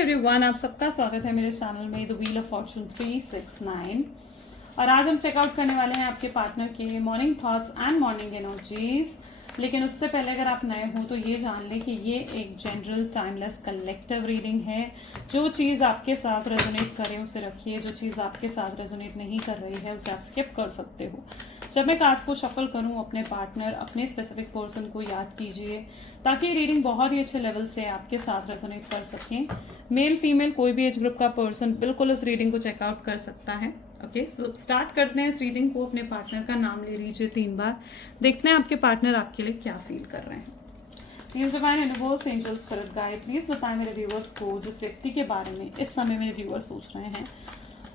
Everyone, आप सबका स्वागत है मेरे चैनल में द व्हील ऑफ फॉर्चून 369। और आज हम चेकआउट करने वाले हैं आपके पार्टनर के morning thoughts and morning energies. लेकिन उससे पहले अगर आप नए हो तो ये जान लें कि ये एक जनरल टाइमलेस कलेक्टिव रीडिंग है। जो चीज़ आपके साथ रेजोनेट करे उसे रखिए, जो चीज़ आपके साथ रेजोनेट नहीं कर रही है उसे आप स्किप कर सकते हो। जब मैं कार्ड्स को शफल करूं, अपने पार्टनर, अपने स्पेसिफिक पर्सन को याद कीजिए ताकि ये रीडिंग बहुत ही अच्छे लेवल से आपके साथ रेजोनेट कर सकें। मेल फीमेल कोई भी एज ग्रुप का पर्सन बिल्कुल इस रीडिंग को चेकआउट कर सकता है। ओके, सो स्टार्ट करते हैं इस रीडिंग को। अपने पार्टनर का नाम ले लीजिए 3 बार। देखते हैं आपके पार्टनर आपके लिए क्या फील कर रहे हैं। Please divine universe, angel, spirit guide, please बताएं मेरे व्यूअर्स को जिस व्यक्ति के बारे में इस समय मेरे व्यूअर्स सोच रहे हैं,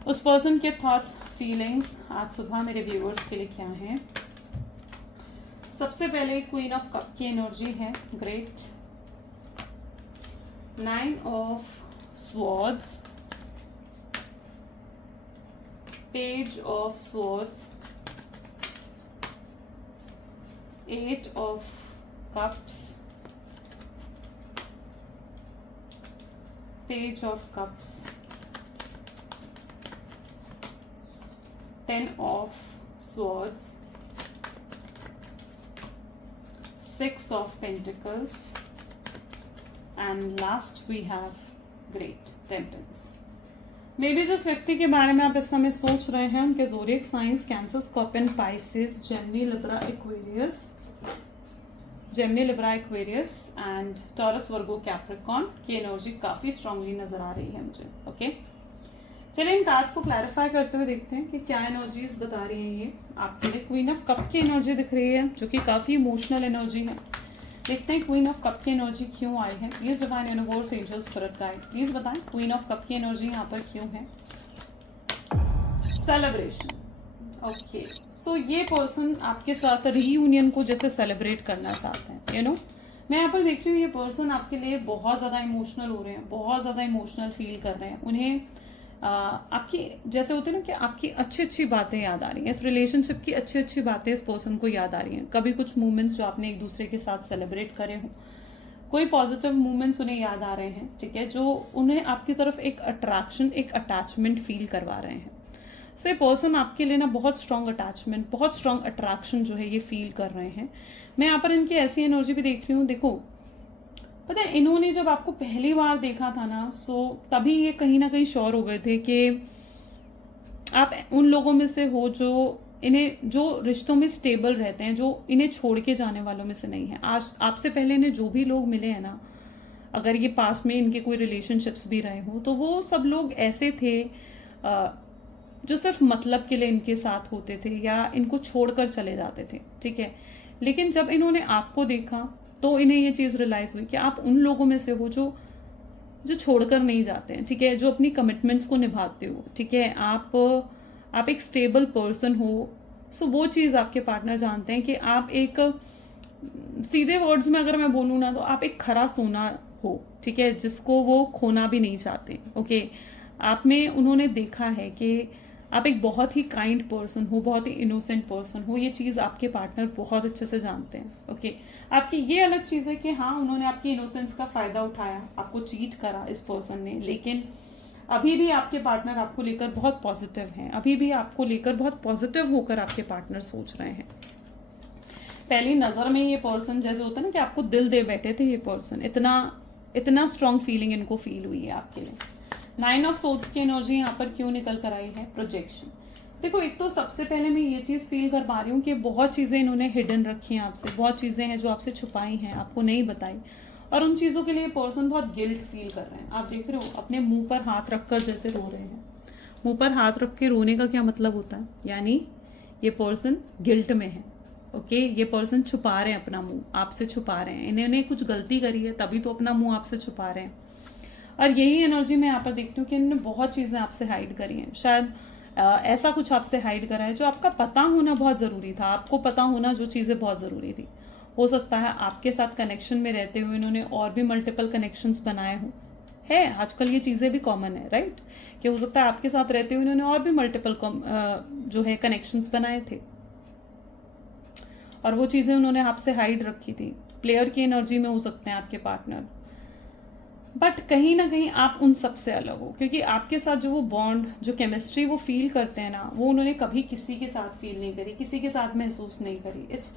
उस पर्सन के थॉट्स, फीलिंग्स आज सुबह मेरे व्यूअर्स के लिए क्या हैं। सबसे पहले क्वीन ऑफ कप की एनर्जी है, great. 9 of swords, page of swords, 8 of cups, page of cups, 10 of swords, 6 of pentacles, and last we have great temperance। May be जिस व्यक्ति के बारे में आप इस समय सोच रहे हैं उनके zodiac science cancer, scorpion, Pisces, Gemini, Libra, Aquarius and taurus, Virgo, Capricorn की एनर्जी काफ़ी स्ट्रांगली नजर आ रही है मुझे। ओके, चलिए इन कार्ड्स को क्लैरिफाई करते हुए देखते हैं कि क्या एनर्जीज बता रही हैं ये आपके लिए। क्वीन ऑफ कप की एनर्जी दिख रही है जो कि काफ़ी इमोशनल एनर्जी है। देखते हैं क्वीन ऑफ कप की एनर्जी क्यों आई है। Please divine universe, angel, spirit guide, please बताएं क्वीन ऑफ कप की एनर्जी यहाँ पर क्यों है। सेलिब्रेशन। ओके, सो ये पर्सन आपके साथ रीयूनियन को जैसे सेलिब्रेट करना चाहते हैं। मैं यहाँ पर देख रही हूँ ये पर्सन आपके लिए बहुत ज़्यादा इमोशनल हो रहे हैं, बहुत ज़्यादा इमोशनल फील कर रहे हैं। उन्हें आपकी जैसे होते हैं ना कि आपकी अच्छी अच्छी बातें याद आ रही हैं, इस रिलेशनशिप की अच्छी अच्छी बातें इस पर्सन को याद आ रही हैं। कभी कुछ मोमेंट्स जो आपने एक दूसरे के साथ सेलिब्रेट करे हों, कोई पॉजिटिव मोमेंट्स उन्हें याद आ रहे हैं, ठीक है, जो उन्हें आपकी तरफ एक अट्रैक्शन, एक अटैचमेंट फील करवा रहे हैं। सो ये पर्सन आपके लिए ना बहुत स्ट्रॉन्ग अटैचमेंट, बहुत स्ट्रॉन्ग अट्रैक्शन जो है ये फील कर रहे हैं। मैं यहाँ पर इनकी ऐसी एनर्जी भी देख रही हूँ। देखो, पता है इन्होंने जब आपको पहली बार देखा था ना, सो तभी ये कहीं ना कहीं श्योर हो गए थे कि आप उन लोगों में से हो जो इन्हें, जो रिश्तों में स्टेबल रहते हैं, जो इन्हें छोड़ के जाने वालों में से नहीं है। आज आपसे पहले इन्हें जो भी लोग मिले हैं ना, अगर ये पास्ट में इनके कोई रिलेशनशिप्स भी रहे हो तो वो सब लोग ऐसे थे जो सिर्फ मतलब के लिए इनके साथ होते थे या इनको छोड़कर चले जाते थे, ठीक है। लेकिन जब इन्होंने आपको देखा तो इन्हें ये चीज़ रियलाइज हुई कि आप उन लोगों में से हो जो छोड़कर नहीं जाते हैं, ठीक है, जो अपनी कमिटमेंट्स को निभाते हो, ठीक है। आप एक स्टेबल पर्सन हो। सो वो चीज़ आपके पार्टनर जानते हैं कि आप एक, सीधे वर्ड्स में अगर मैं बोलूँ ना, तो आप एक खरा सोना हो, ठीक है, जिसको वो खोना भी नहीं चाहते। ओके, आप में उन्होंने देखा है कि आप एक बहुत ही काइंड पर्सन हो, बहुत ही इनोसेंट पर्सन हो। ये चीज़ आपके पार्टनर बहुत अच्छे से जानते हैं। ओके, आपकी ये अलग चीज़ है कि हाँ, उन्होंने आपकी इनोसेंस का फ़ायदा उठाया, आपको चीट करा इस पर्सन ने, लेकिन अभी भी आपके पार्टनर आपको लेकर बहुत पॉजिटिव हैं। अभी भी आपको लेकर बहुत पॉजिटिव होकर आपके पार्टनर सोच रहे हैं। पहली नज़र में ये पर्सन जैसे होता है ना कि आपको दिल दे बैठे थे, ये पर्सन इतना स्ट्रॉन्ग फीलिंग इनको फील हुई है आपके लिए। 9 ऑफ सोर्ड्स की एनर्जी यहाँ पर क्यों निकल कर आई है, प्रोजेक्शन। देखो, एक तो सबसे पहले मैं ये चीज़ फील कर पा रही हूँ कि बहुत चीज़ें इन्होंने हिडन रखी हैं आपसे, बहुत चीज़ें हैं जो आपसे छुपाई हैं, आपको नहीं बताई, और उन चीज़ों के लिए पर्सन बहुत गिल्ट फील कर रहे हैं। आप देख रहे हो अपने मुंह पर हाथ रखकर जैसे रो रहे हैं। मुंह पर हाथ रख के रोने का क्या मतलब होता है, यानी ये पर्सन गिल्ट में है। ओके, ये पर्सन छुपा रहे हैं अपना मुंह, आपसे छुपा रहे हैं। इन्होंने कुछ गलती करी है तभी तो अपना मुंह आपसे छुपा रहे हैं। और यही एनर्जी मैं यहाँ पर देखती हूँ कि इन्होंने बहुत चीज़ें आपसे हाइड करी हैं। शायद ऐसा कुछ आपसे हाइड करा है जो आपका पता होना बहुत ज़रूरी था, आपको पता होना जो चीज़ें बहुत ज़रूरी थी। हो सकता है आपके साथ कनेक्शन में रहते हुए इन्होंने और भी मल्टीपल कनेक्शंस बनाए हों। है, आजकल ये चीज़ें भी कॉमन है, राइट, कि हो सकता है आपके साथ रहते हुए इन्होंने और भी मल्टीपल जो है कनेक्शंस बनाए थे और वो चीज़ें उन्होंने आपसे हाइड रखी थी। प्लेयर की एनर्जी में हो सकते हैं आपके पार्टनर। बट कहीं ना कहीं आप उन सब से अलग हो, क्योंकि आपके साथ जो वो बॉन्ड, जो केमिस्ट्री वो फील करते हैं ना, वो उन्होंने कभी किसी के साथ फील नहीं करी, किसी के साथ महसूस नहीं करी। इट्स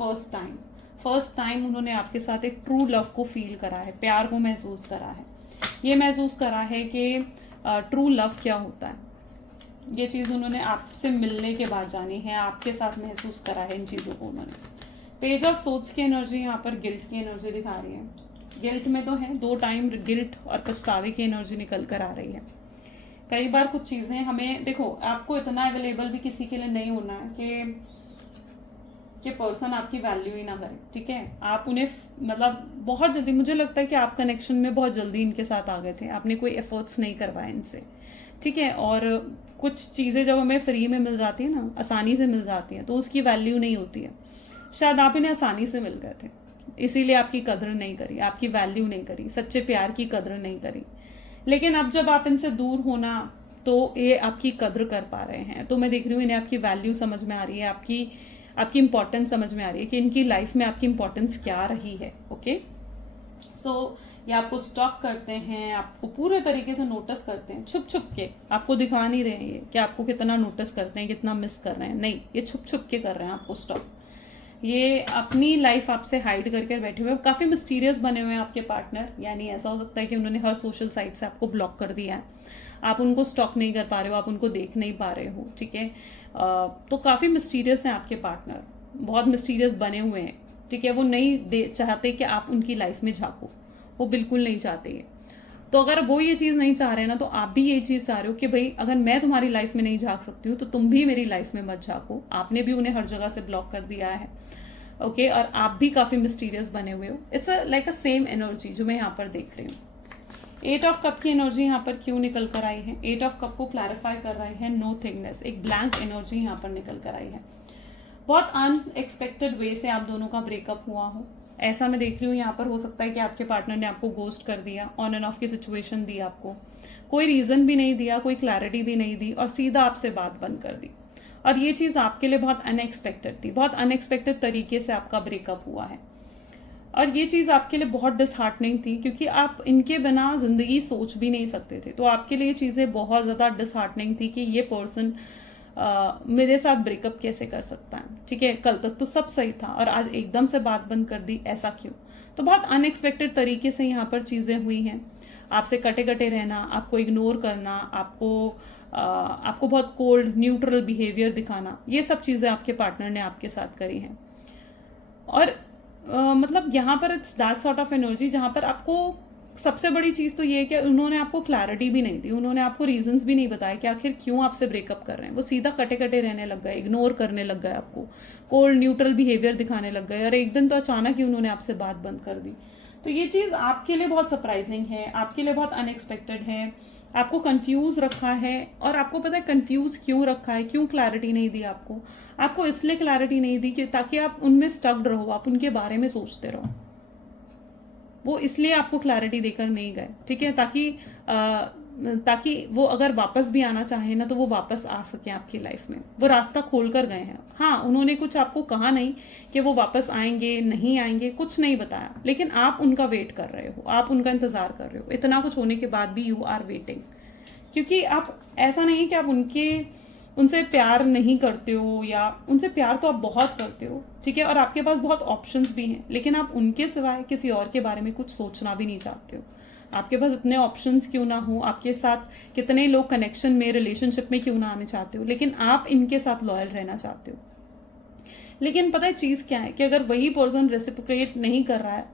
फर्स्ट टाइम उन्होंने आपके साथ एक ट्रू लव को फील करा है, प्यार को महसूस करा है, ये महसूस करा है कि ट्रू लव क्या होता है। ये चीज़ उन्होंने आपसे मिलने के बाद जानी है, आपके साथ महसूस करा है इन चीज़ों को उन्होंने। पेज ऑफ सोच की एनर्जी यहाँ पर गिल्ट की एनर्जी दिखा रही है। गिल्ट में तो है, 2 टाइम गिल्ट और पछतावे की एनर्जी निकल कर आ रही है। कई बार कुछ चीज़ें हमें, देखो आपको इतना अवेलेबल भी किसी के लिए नहीं होना है कि पर्सन आपकी वैल्यू ही ना करे, ठीक है। आप उन्हें मतलब बहुत जल्दी, मुझे लगता है कि आप कनेक्शन में बहुत जल्दी इनके साथ आ गए थे, आपने कोई एफर्ट्स नहीं करवाए इनसे, ठीक है। और कुछ चीज़ें जब हमें फ्री में मिल जाती है ना, आसानी से मिल जाती हैं, तो उसकी वैल्यू नहीं होती है। शायद आप इन्हें आसानी से मिल गए थे, इसीलिए आपकी कदर नहीं करी, आपकी वैल्यू नहीं करी, सच्चे प्यार की कदर नहीं करी। लेकिन अब जब आप इनसे दूर होना, तो ये आपकी कदर कर पा रहे हैं। तो मैं देख रही हूँ इन्हें आपकी वैल्यू समझ में आ रही है, आपकी इंपॉर्टेंस समझ में आ रही है कि इनकी लाइफ में आपकी इंपॉर्टेंस क्या रही है। ओके, सो ये आपको स्टॉक करते हैं, आपको पूरे तरीके से नोटिस करते हैं, छुप छुप के। आपको दिखा नहीं रहे हैं ये कि आपको कितना नोटिस करते हैं, कितना मिस कर रहे हैं, नहीं, ये छुप छुप के कर रहे हैं आपको स्टॉक। ये अपनी लाइफ आपसे हाइड करके बैठे हुए, काफ़ी मिस्टीरियस बने हुए हैं आपके पार्टनर। यानी ऐसा हो सकता है कि उन्होंने हर सोशल साइट से आपको ब्लॉक कर दिया है, आप उनको स्टॉक नहीं कर पा रहे हो, आप उनको देख नहीं पा रहे हो, ठीक है। तो काफ़ी मिस्टीरियस हैं आपके पार्टनर, बहुत मिस्टीरियस बने हुए हैं, ठीक है। वो नहीं चाहते कि आप उनकी लाइफ में झाँको, वो बिल्कुल नहीं चाहते ये। तो अगर वो ये चीज़ नहीं चाह रहे हैं ना, तो आप भी ये चीज़ चाह रहे हो कि भाई अगर मैं तुम्हारी लाइफ में नहीं झाँक सकती हूँ, तो तुम भी मेरी लाइफ में मत झाँको। आपने भी उन्हें हर जगह से ब्लॉक कर दिया है, ओके। और आप भी काफ़ी मिस्टीरियस बने हुए हो। It's like a same energy जो मैं यहाँ पर देख रही हूँ। 8 ऑफ कप की एनर्जी यहाँ पर क्यों निकल कर आई है? 8 ऑफ कप को क्लैरिफाई कर रही है नो थिंगनेस, एक ब्लैंक एनर्जी यहाँ पर निकल कर आई है। बहुत अनएक्सपेक्टेड वे से आप दोनों का ब्रेकअप हुआ हो, ऐसा मैं देख रही हूँ। यहाँ पर हो सकता है कि आपके पार्टनर ने आपको गोस्ट कर दिया, ऑन एंड ऑफ की सिचुएशन दी आपको, कोई रीज़न भी नहीं दिया, कोई क्लैरिटी भी नहीं दी, और सीधा आपसे बात बंद कर दी। और ये चीज़ आपके लिए बहुत अनएक्सपेक्टेड थी, बहुत अनएक्सपेक्टेड तरीके से आपका ब्रेकअप हुआ है। और ये चीज़ आपके लिए बहुत डिसहार्टनिंग थी, क्योंकि आप इनके बिना ज़िंदगी सोच भी नहीं सकते थे। तो आपके लिए ये चीज़ें बहुत ज़्यादा डिसहार्टनिंग थी कि ये पर्सन मेरे साथ ब्रेकअप कैसे कर सकता है, ठीक है। कल तक तो सब सही था और आज एकदम से बात बंद कर दी, ऐसा क्यों? तो बहुत अनएक्सपेक्टेड तरीके से यहाँ पर चीज़ें हुई हैं। आपसे कटे कटे रहना, आपको इग्नोर करना, आपको बहुत कोल्ड न्यूट्रल बिहेवियर दिखाना, ये सब चीज़ें आपके पार्टनर ने आपके साथ करी हैं। और मतलब यहाँ पर it's that sort of energy जहाँ पर आपको सबसे बड़ी चीज़ तो ये है कि उन्होंने आपको क्लैरिटी भी नहीं दी, उन्होंने आपको रीजंस भी नहीं बताया कि आखिर क्यों आपसे ब्रेकअप कर रहे हैं। वो सीधा कटे कटे रहने लग गए, इग्नोर करने लग गए, आपको कोल्ड न्यूट्रल बिहेवियर दिखाने लग गए, और एक दिन तो अचानक ही उन्होंने आपसे बात बंद कर दी। तो ये चीज़ आपके लिए बहुत सरप्राइजिंग है, आपके लिए बहुत अनएक्सपेक्टेड है, आपको कंफ्यूज रखा है। और आपको पता है कंफ्यूज क्यों रखा है, क्यों क्लैरिटी नहीं दी आपको इसलिए क्लैरिटी नहीं दी कि ताकि आप उनमें स्टक्ड रहो, आप उनके बारे में सोचते रहो। वो इसलिए आपको क्लैरिटी देकर नहीं गए, ठीक है, ताकि वो अगर वापस भी आना चाहे ना, तो वो वापस आ सके आपकी लाइफ में। वो रास्ता खोल कर गए हैं। हाँ, उन्होंने कुछ आपको कहा नहीं कि वो वापस आएंगे नहीं आएंगे, कुछ नहीं बताया, लेकिन आप उनका वेट कर रहे हो, आप उनका इंतजार कर रहे हो। इतना कुछ होने के बाद भी यू आर वेटिंग, क्योंकि आप, ऐसा नहीं है कि आप उनसे प्यार नहीं करते हो, या उनसे प्यार तो आप बहुत करते हो, ठीक है, और आपके पास बहुत ऑप्शंस भी हैं, लेकिन आप उनके सिवाय किसी और के बारे में कुछ सोचना भी नहीं चाहते हो। आपके पास इतने ऑप्शंस क्यों ना हो, आपके साथ कितने लोग कनेक्शन में, रिलेशनशिप में क्यों ना आने चाहते हो, लेकिन आप इनके साथ लॉयल रहना चाहते हो। लेकिन पता है चीज़ क्या है कि अगर वही पर्सन रेसिप्रोकेट नहीं कर रहा है,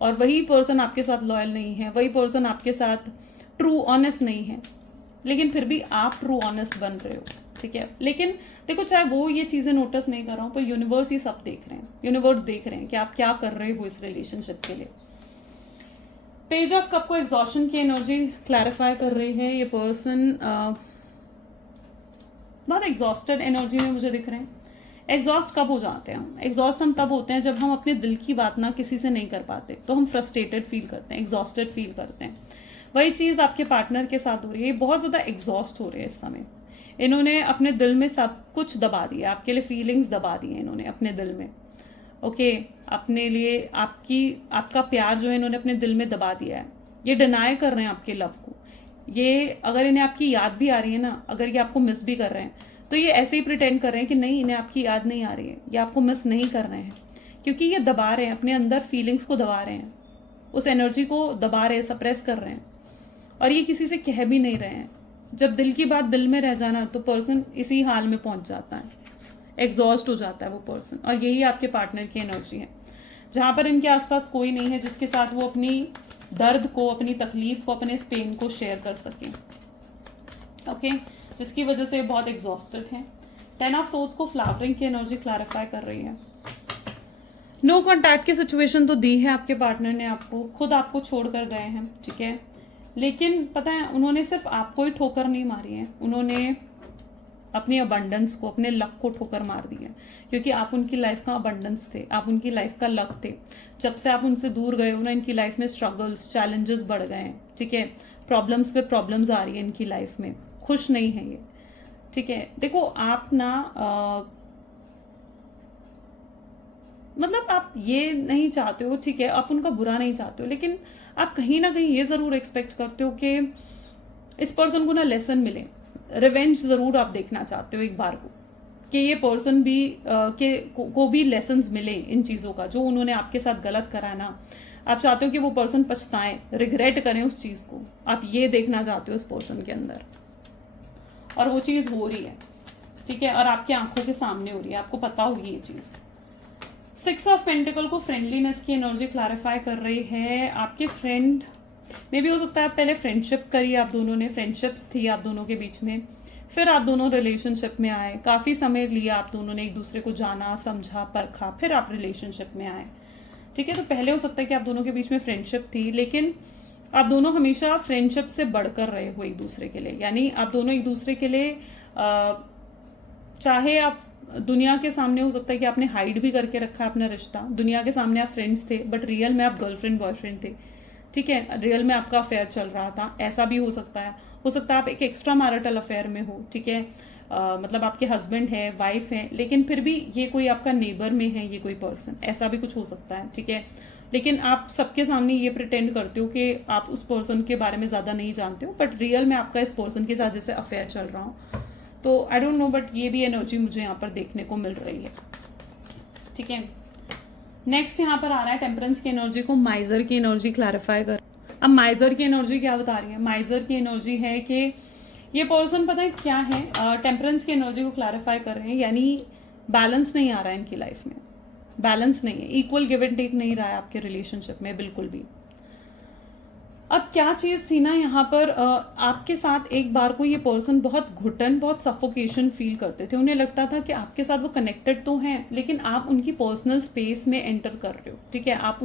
और वही पर्सन आपके साथ लॉयल नहीं है, वही पर्सन आपके साथ ट्रू ऑनेस्ट नहीं है, लेकिन फिर भी आप ट्रू ऑनेस्ट बन रहे हो, ठीक है। लेकिन देखो, चाहे वो ये चीज़ें नोटिस नहीं कर रहा हूँ, पर यूनिवर्स ये सब देख रहे हैं, यूनिवर्स देख रहे हैं कि आप क्या कर रहे हो इस रिलेशनशिप के लिए। पेज ऑफ कप को एग्जॉस्शन की एनर्जी क्लैरिफाई कर रही है। ये पर्सन बहुत एग्जॉस्टेड एनर्जी में मुझे दिख रहे हैं। एग्जॉस्ट कब हो जाते हैं हम? एग्जॉस्ट हम तब होते हैं जब हम अपने दिल की बात ना किसी से नहीं कर पाते, तो हम फ्रस्ट्रेटेड फील करते हैं, एग्जॉस्टेड फील करते हैं। वही चीज़ आपके पार्टनर के साथ हो रही है। बहुत ज़्यादा एग्जॉस्ट हो रहे हैं इस समय। इन्होंने अपने दिल में सब कुछ दबा दिया, आपके लिए फीलिंग्स दबा दी हैं इन्होंने अपने दिल में, ओके। अपने लिए आपका प्यार जो है इन्होंने अपने दिल में दबा दिया है, ये डिनाई कर रहे हैं आपके लव को। ये अगर इन्हें आपकी याद भी आ रही है ना, अगर ये आपको मिस भी कर रहे हैं, तो ये ऐसे ही प्रिटेंड कर रहे हैं कि नहीं, इन्हें आपकी याद नहीं आ रही है, ये आपको मिस नहीं कर रहे हैं, क्योंकि ये दबा रहे हैं अपने अंदर, फीलिंग्स को दबा रहे हैं, उस एनर्जी को दबा रहे हैं, सप्रेस कर रहे हैं, और ये किसी से कह भी नहीं रहे हैं। जब दिल की बात दिल में रह जाना तो पर्सन इसी हाल में पहुंच जाता है, एग्जॉस्ट हो जाता है वो पर्सन। और यही आपके पार्टनर की एनर्जी है, जहां पर इनके आसपास कोई नहीं है जिसके साथ वो अपनी दर्द को, अपनी तकलीफ को, अपने इस पेन को शेयर कर सके। ओके, जिसकी वजह से बहुत एग्जॉस्टेड है। 10 ऑफ सोर्ड्स को फ्लावरिंग की एनर्जी क्लैरिफाई कर रही है। नो कॉन्टैक्ट की सिचुएशन तो दी है आपके पार्टनर ने आपको, खुद आपको छोड़कर गए हैं, ठीक है। लेकिन पता है, उन्होंने सिर्फ आपको ही ठोकर नहीं मारी है, उन्होंने अपनी अबंडेंस को, अपने लक को ठोकर मार दी है, क्योंकि आप उनकी लाइफ का अबंडेंस थे, आप उनकी लाइफ का लक थे। जब से आप उनसे दूर गए हो ना, इनकी लाइफ में स्ट्रगल्स, चैलेंजेस बढ़ गए हैं, ठीक है। प्रॉब्लम्स पे प्रॉब्लम्स आ रही है इनकी लाइफ में, खुश नहीं है ये, ठीक है। देखो आप ना मतलब आप ये नहीं चाहते हो, ठीक है, आप उनका बुरा नहीं चाहते हो, लेकिन आप कहीं ना कहीं ये ज़रूर एक्सपेक्ट करते हो कि इस पर्सन को ना लेसन मिले, रिवेंज ज़रूर आप देखना चाहते हो एक बार को, कि ये पर्सन भी को भी लेसन्स मिले इन चीज़ों का, जो उन्होंने आपके साथ गलत करा है ना। आप चाहते हो कि वो पर्सन पछताएं, रिग्रेट करें उस चीज़ को, आप ये देखना चाहते हो उस पर्सन के अंदर, और वो चीज़ हो रही है, ठीक है, और आपकी आंखों के सामने हो रही है, आपको पता होगी ये चीज़। 6 ऑफ पेंटिकल को फ्रेंडलीनेस की एनर्जी क्लैरिफाई कर रही है। आपके फ्रेंड में भी हो सकता है आप पहले फ्रेंडशिप करी, आप दोनों ने फ्रेंडशिप्स थी आप दोनों के बीच में, फिर आप दोनों रिलेशनशिप में आए, काफ़ी समय लिया आप दोनों ने एक दूसरे को जाना, समझा, परखा, फिर आप रिलेशनशिप में आए, ठीक है। तो पहले हो सकता है कि आप दोनों के बीच में फ्रेंडशिप थी, लेकिन आप दोनों हमेशा फ्रेंडशिप से बढ़कर रहे हो एक दूसरे के लिए, यानी आप दोनों एक दूसरे के लिए चाहे आप दुनिया के सामने हो सकता है कि आपने हाइड भी करके रखा है अपना रिश्ता, दुनिया के सामने आप फ्रेंड्स थे बट रियल में आप गर्लफ्रेंड बॉयफ्रेंड थे, ठीक है, रियल में आपका अफेयर चल रहा था, ऐसा भी हो सकता है आप एक एक्स्ट्रा मैरिटल अफेयर में हो, ठीक है। मतलब आपके हस्बैंड है, वाइफ है, लेकिन फिर भी ये कोई आपका नेबर में है, ये कोई पर्सन, ऐसा भी कुछ हो सकता है, ठीक है। लेकिन आप सबके सामने ये प्रिटेंड करते हो कि आप उस पर्सन के बारे में ज़्यादा नहीं जानते हो, बट रियल में आपका इस पर्सन के साथ जैसे अफेयर चल रहा हो। तो आई डोंट नो, बट ये भी एनर्जी मुझे यहाँ पर देखने को मिल रही है, ठीक है। नेक्स्ट यहाँ पर आ रहा है टेम्परेंस की एनर्जी को माइजर की एनर्जी क्लैरिफाई कर। अब माइजर की एनर्जी क्या बता रही है? माइजर की एनर्जी है कि ये पर्सन पता है क्या है, टेम्परेंस की एनर्जी को क्लैरिफाई कर रहे हैं, यानी बैलेंस नहीं आ रहा है इनकी लाइफ में, बैलेंस नहीं है, इक्वल गिव एंड टेक नहीं रहा है आपके रिलेशनशिप में बिल्कुल भी। अब क्या चीज़ थी ना यहाँ पर, आपके साथ एक बार को ये पर्सन बहुत घुटन, बहुत सफोकेशन फील करते थे, उन्हें लगता था कि आपके साथ वो कनेक्टेड तो हैं, लेकिन आप उनकी पर्सनल स्पेस में एंटर कर रहे हो, ठीक है, आप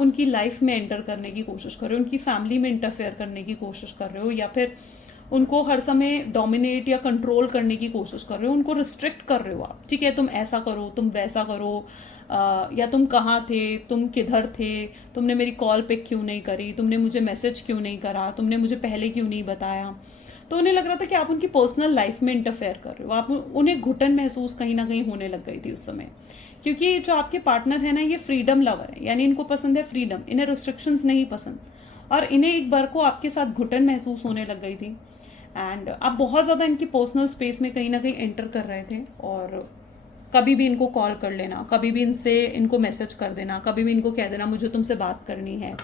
उनकी लाइफ में एंटर करने की कोशिश कर रहे हो, उनकी फैमिली में इंटरफेयर करने की कोशिश कर रहे हो, या फिर उनको हर समय डोमिनेट या कंट्रोल करने की कोशिश कर रहे हो, उनको रिस्ट्रिक्ट कर रहे हो आप, ठीक है, तुम ऐसा करो, तुम वैसा करो, या तुम कहाँ थे, तुम किधर थे, तुमने मेरी कॉल पिक क्यों नहीं करी, तुमने मुझे मैसेज क्यों नहीं करा, तुमने मुझे पहले क्यों नहीं बताया। तो उन्हें लग रहा था कि आप उनकी पर्सनल लाइफ में इंटरफेयर कर रहे हो, आप उन्हें घुटन महसूस कहीं ना कहीं होने लग गई थी उस समय, क्योंकि जो आपके पार्टनर है ना, ये फ्रीडम लवर है, यानी इनको पसंद है फ्रीडम, इन्हें रिस्ट्रिक्शंस नहीं पसंद, और इन्हें एक बार को आपके साथ घुटन महसूस होने लग गई थी, एंड आप बहुत ज़्यादा इनकी पर्सनल स्पेस में कहीं ना कहीं एंटर कर रहे थे, और कभी भी इनको कॉल कर लेना, कभी भी इनको मैसेज कर देना, कभी भी इनको कह देना मुझे तुमसे बात करनी है,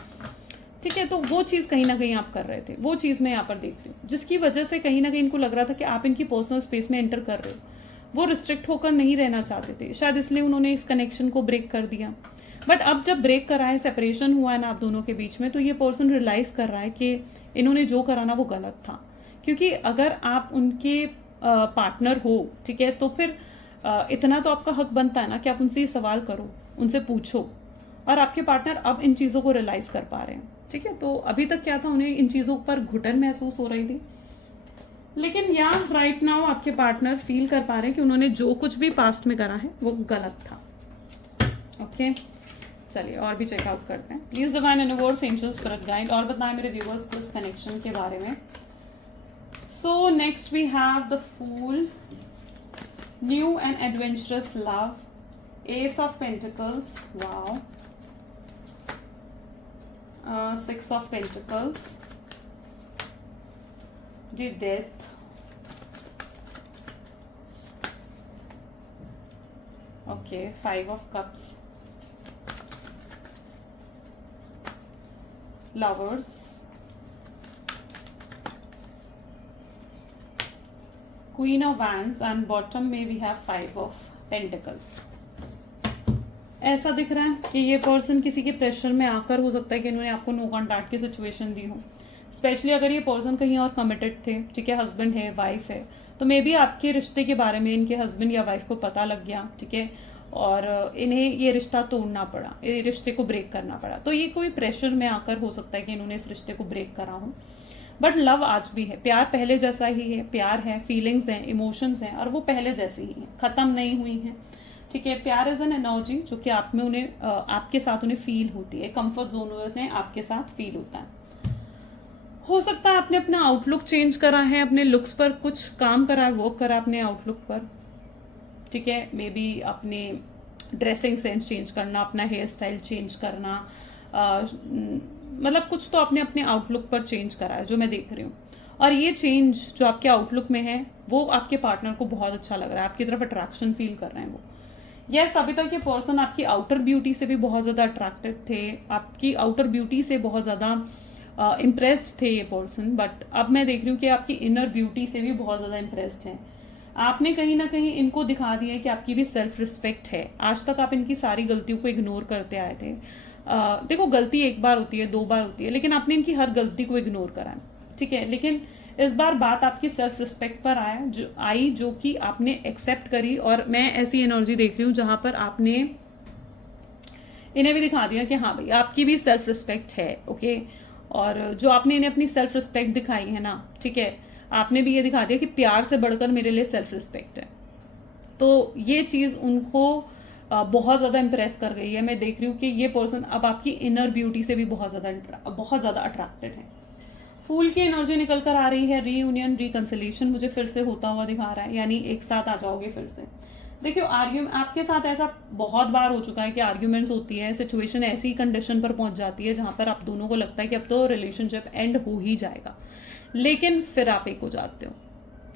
ठीक है। तो वो चीज़ कहीं ना कहीं आप कर रहे थे, वो चीज़ मैं यहाँ पर देख रही हूँ, जिसकी वजह से कहीं ना कहीं इनको लग रहा था कि आप इनकी पर्सनल स्पेस में एंटर कर रहे हो, वो रिस्ट्रिक्ट होकर नहीं रहना चाहते थे, शायद इसलिए उन्होंने इस कनेक्शन को ब्रेक कर दिया। बट अब जब ब्रेक करा है, सेपरेशन हुआ है ना आप दोनों के बीच में, तो ये पर्सन रियलाइज़ कर रहा है कि इन्होंने जो करा ना वो गलत था, क्योंकि अगर आप उनके पार्टनर हो, ठीक है, तो फिर इतना तो आपका हक बनता है ना कि आप उनसे ये सवाल करो, उनसे पूछो, और आपके पार्टनर अब इन चीज़ों को रियलाइज़ कर पा रहे हैं, ठीक है। तो अभी तक क्या था, उन्हें इन चीज़ों पर घुटन महसूस हो रही थी, लेकिन यहाँ राइट नाउ आपके पार्टनर फील कर पा रहे हैं कि उन्होंने जो कुछ भी पास्ट में करा है वो गलत था। ओके, चलिए और भी चेकआउट करते हैं। Please divine universe, angels, spirit guide, और बताएं मेरे व्यूअर्स को इस कनेक्शन के बारे में। So next we have the fool, new and adventurous love, ace of pentacles, wow, six of pentacles, the death, okay, five of cups, lovers, queen of wands and bottom में we have five of pentacles. ऐसा दिख रहा है कि ये person किसी के pressure में आकर, हो सकता है कि इन्होंने आपको नो कॉन्टैक्ट की सिचुएशन दी हो, स्पेशली अगर ये पर्सन कहीं और कमिटेड थे, ठीक है, हस्बैंड है, वाइफ है, तो मे बी आपके रिश्ते के बारे में इनके हस्बैंड या वाइफ को पता लग गया, ठीक है, और इन्हें ये रिश्ता तोड़ना पड़ा, ये रिश्ते को ब्रेक करना पड़ा। तो ये कोई प्रेशर में आकर हो सकता है कि इन्होंने इस रिश्ते को ब्रेक करा हो, बट लव आज भी है, प्यार पहले जैसा ही है, प्यार है, फीलिंग्स हैं, इमोशंस हैं, और वो पहले जैसी ही हैं, ख़त्म नहीं हुई हैं, ठीक है। प्यार इज एन एनर्जी जो कि आप में उन्हें आपके साथ उन्हें फील होती है, कंफर्ट जोन में आपके साथ फील होता है। हो सकता है आपने अपना आउटलुक चेंज करा है, अपने लुक्स पर कुछ काम करा है, वर्क करा अपने आउटलुक पर, ठीक है, मे बी अपने ड्रेसिंग सेंस चेंज करना, अपना हेयर स्टाइल चेंज करना, मतलब कुछ तो आपने अपने आउटलुक पर चेंज करा है जो मैं देख रही हूँ। और ये चेंज जो आपके आउटलुक में है वो आपके पार्टनर को बहुत अच्छा लग रहा है, आपकी तरफ अट्रैक्शन फील कर रहे हैं वो। यस, अभी तक ये पर्सन आपकी आउटर ब्यूटी से भी बहुत ज़्यादा अट्रैक्टेड थे, आपकी आउटर ब्यूटी से बहुत ज़्यादा इम्प्रेस्ड थे ये पर्सन, बट अब मैं देख रही हूँ कि आपकी इनर ब्यूटी से भी बहुत ज़्यादा इम्प्रेस्ड हैं। आपने कहीं ना कहीं इनको दिखा दिया है कि आपकी भी सेल्फ रिस्पेक्ट है। आज तक आप इनकी सारी गलतियों को इग्नोर करते आए थे। देखो, गलती एक बार होती है, दो बार होती है, लेकिन आपने इनकी हर गलती को इग्नोर करा है, ठीक है। लेकिन इस बार बात आपकी सेल्फ रिस्पेक्ट पर जो कि आपने एक्सेप्ट करी, और मैं ऐसी एनर्जी देख रही हूँ जहां पर आपने इन्हें भी दिखा दिया कि हाँ भाई आपकी भी सेल्फ रिस्पेक्ट है, ओके। और जो आपने इन्हें अपनी सेल्फ रिस्पेक्ट दिखाई है ना, ठीक है, आपने भी ये दिखा दिया कि प्यार से बढ़कर मेरे लिए सेल्फ रिस्पेक्ट है। तो ये चीज़ उनको बहुत ज़्यादा इम्प्रेस कर गई है। मैं देख रही हूँ कि ये पर्सन अब आपकी इनर ब्यूटी से भी बहुत ज़्यादा अट्रैक्टेड है। फूल की एनर्जी निकल कर आ रही है, रीयूनियन, रिकंसिलिएशन मुझे फिर से होता हुआ दिखा रहा है, यानी एक साथ आ जाओगे फिर से। देखिए, आपके साथ ऐसा बहुत बार हो चुका है कि आर्ग्यूमेंट्स होती है, सिचुएशन ऐसी कंडीशन पर पहुंच जाती है जहां पर आप दोनों को लगता है कि अब तो रिलेशनशिप एंड हो ही जाएगा, लेकिन फिर आप एक हो जाते हो,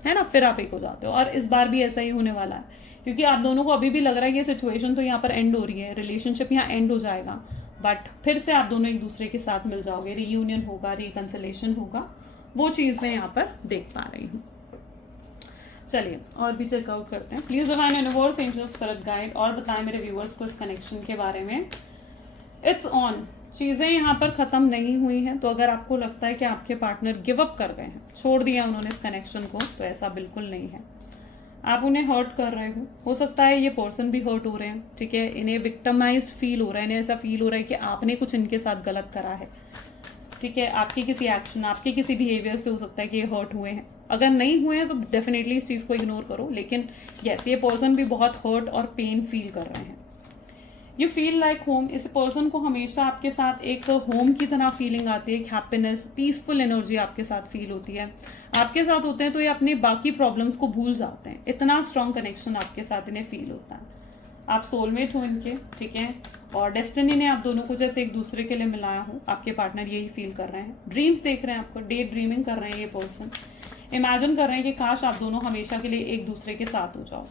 है ना, फिर आप एक हो जाते हो। और इस बार भी ऐसा ही होने वाला है, क्योंकि आप दोनों को अभी भी लग रहा है कि सिचुएशन तो यहाँ पर एंड हो रही है, रिलेशनशिप यहाँ एंड हो जाएगा, बट फिर से आप दोनों एक दूसरे के साथ मिल जाओगे, रीयूनियन होगा, रिकंसिलेशन होगा। वो चीज़ मैं यहाँ पर देख पा रही हूँ। चलिए और भी चेकआउट करते हैं। Please divine universe, angel, spirit guide, और बताएं मेरे व्यूअर्स को इस कनेक्शन के बारे में। इट्स ऑन, चीज़ें यहाँ पर ख़त्म नहीं हुई हैं। तो अगर आपको लगता है कि आपके पार्टनर गिव अप कर गए हैं, छोड़ दिया उन्होंने इस कनेक्शन को, तो ऐसा बिल्कुल नहीं है। आप उन्हें हर्ट कर रहे हो सकता है ये पर्सन भी हर्ट हो रहे हैं, ठीक है, इन्हें विक्टिमाइज्ड फील हो रहा है, इन्हें ऐसा फील हो रहा है कि आपने कुछ इनके साथ गलत करा है, ठीक है, आपकी किसी एक्शन, आपके किसी बिहेवियर से हो सकता है कि ये हर्ट हुए हैं। अगर नहीं हुए हैं तो डेफिनेटली इस चीज़ को इग्नोर करो, लेकिन यस, ये पर्सन भी बहुत हर्ट और पेन फील कर रहे हैं। यू फील लाइक होम, इस पर्सन को हमेशा आपके साथ एक होम की तरह फीलिंग आती है, एक हैप्पीनेस, पीसफुल एनर्जी आपके साथ फील होती है। आपके साथ होते हैं तो ये अपने बाकी प्रॉब्लम्स को भूल जाते हैं, इतना स्ट्रॉन्ग कनेक्शन आपके साथ इन्हें फील होता है। आप सोलमेट हो इनके, ठीक है, और डेस्टिनी ने आप दोनों को जैसे एक दूसरे के लिए मिलाया हो, आपके पार्टनर यही फील कर रहे हैं। ड्रीम्स देख रहे हैं आपको, डे ड्रीमिंग कर रहे हैं ये पर्सन, इमेजिन कर रहे हैं कि काश आप दोनों हमेशा के लिए एक दूसरे के साथ हो जाओ।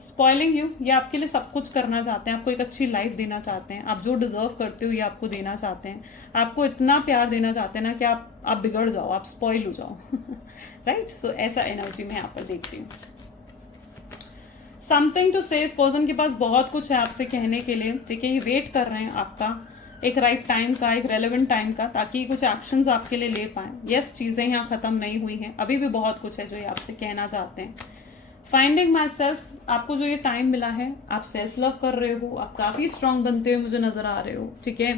स्पॉइलिंग यू, ये आपके लिए सब कुछ करना चाहते हैं, आपको एक अच्छी लाइफ देना चाहते हैं, आप जो डिजर्व करते हो ये आपको देना चाहते हैं, आपको इतना प्यार देना चाहते हैं ना कि आप बिगड़ जाओ, आप स्पॉइल हो जाओ। राइट, सो ऐसा एनर्जी मैं यहाँ पर देखती हूँ। समथिंग टू से, इस पर्सन के पास बहुत कुछ है आपसे कहने के लिए, ठीक है, ये वेट कर रहे हैं आपका एक राइट टाइम का, एक रेलेवेंट टाइम का, ताकि कुछ एक्शंस आपके लिए ले पाएं। यस, चीज़ें यहाँ ख़त्म नहीं हुई हैं, अभी भी बहुत कुछ है जो ये आपसे कहना चाहते हैं। फाइंडिंग माई सेल्फ, आपको जो ये टाइम मिला है, आप सेल्फ लव कर रहे हो, आप काफ़ी स्ट्रांग बनते हुए मुझे नज़र आ रहे हो, ठीक है,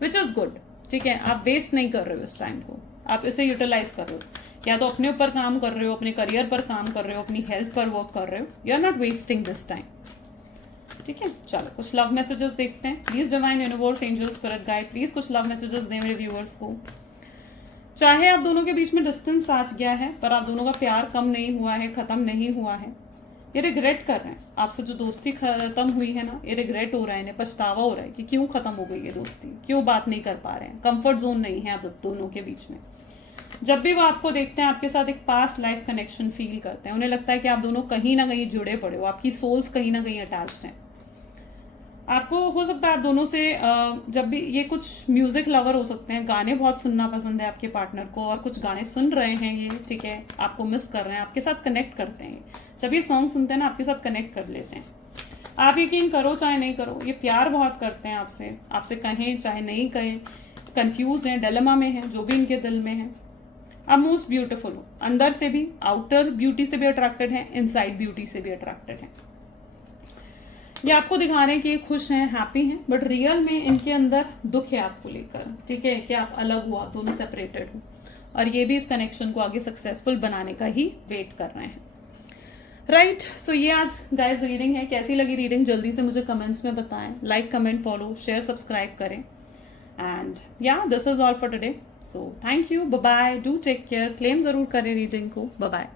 विच इज़ गुड, ठीक है, आप वेस्ट नहीं कर रहे हो इस टाइम को, आप इसे यूटिलाइज कर रहे हो, या तो अपने ऊपर काम कर रहे हो, अपने करियर पर काम कर रहे हो, अपनी हेल्थ पर वर्क कर रहे हो, you are not wasting this time, ठीक है। चलो कुछ लव मैसेजेस देखते हैं। Please divine universe, angel, spirit guide, please कुछ लव मैसेजेस दें मेरे व्यूअर्स को। चाहे आप दोनों के बीच में डिस्टेंस आ गया है, पर आप दोनों का प्यार कम नहीं हुआ है, खत्म नहीं हुआ है, ये रिग्रेट कर रहे हैं आपसे, जो दोस्ती खत्म हुई है ना, ये रिग्रेट हो रहा है, इन्हें पछतावा हो रहा है कि क्यों खत्म हो गई ये दोस्ती, क्यों बात नहीं कर पा रहे हैं, कंफर्ट जोन नहीं है अब दोनों के बीच में। जब भी वो आपको देखते हैं आपके साथ एक पास्ट लाइफ कनेक्शन फील करते हैं, उन्हें लगता है कि आप दोनों कहीं ना कहीं जुड़े पड़े हो, आपकी सोल्स कहीं ना कहीं अटैच्ड हैं। आपको हो सकता है आप दोनों से जब भी, ये कुछ म्यूजिक लवर हो सकते हैं, गाने बहुत सुनना पसंद है आपके पार्टनर को, और कुछ गाने सुन रहे हैं ये, ठीक है, आपको मिस कर रहे हैं, आपके साथ कनेक्ट करते हैं। जब ये सॉन्ग सुनते हैं ना, आपके साथ कनेक्ट कर लेते हैं। आप यकीन करो चाहे नहीं करो, ये प्यार बहुत करते हैं आपसे, आपसे कहें चाहे नहीं कहें, कंफ्यूज हैं, डिलेमा में हैं, जो भी इनके दिल में है। आप मोस्ट ब्यूटीफुल हो, अंदर से भी, आउटर ब्यूटी से भी अट्रैक्टेड हैं, इनसाइड ब्यूटी से भी अट्रैक्टेड हैं। ये आपको दिखा रहे हैं कि ये खुश हैं, हैप्पी हैं, बट रियल में इनके अंदर दुख है आपको लेकर, ठीक है, कि आप अलग हुआ, दोनों सेपरेटेड हो, और ये भी इस कनेक्शन को आगे सक्सेसफुल बनाने का ही वेट कर रहे हैं। राइट, सो ये आज गाइस रीडिंग है। कैसी लगी रीडिंग जल्दी से मुझे कमेंट्स में बताएं। Like, comment, follow, share, subscribe करें। And yeah this is all for today, so thank you, bye bye, do take care, claim जरूर करें रीडिंग को, बाय बाय।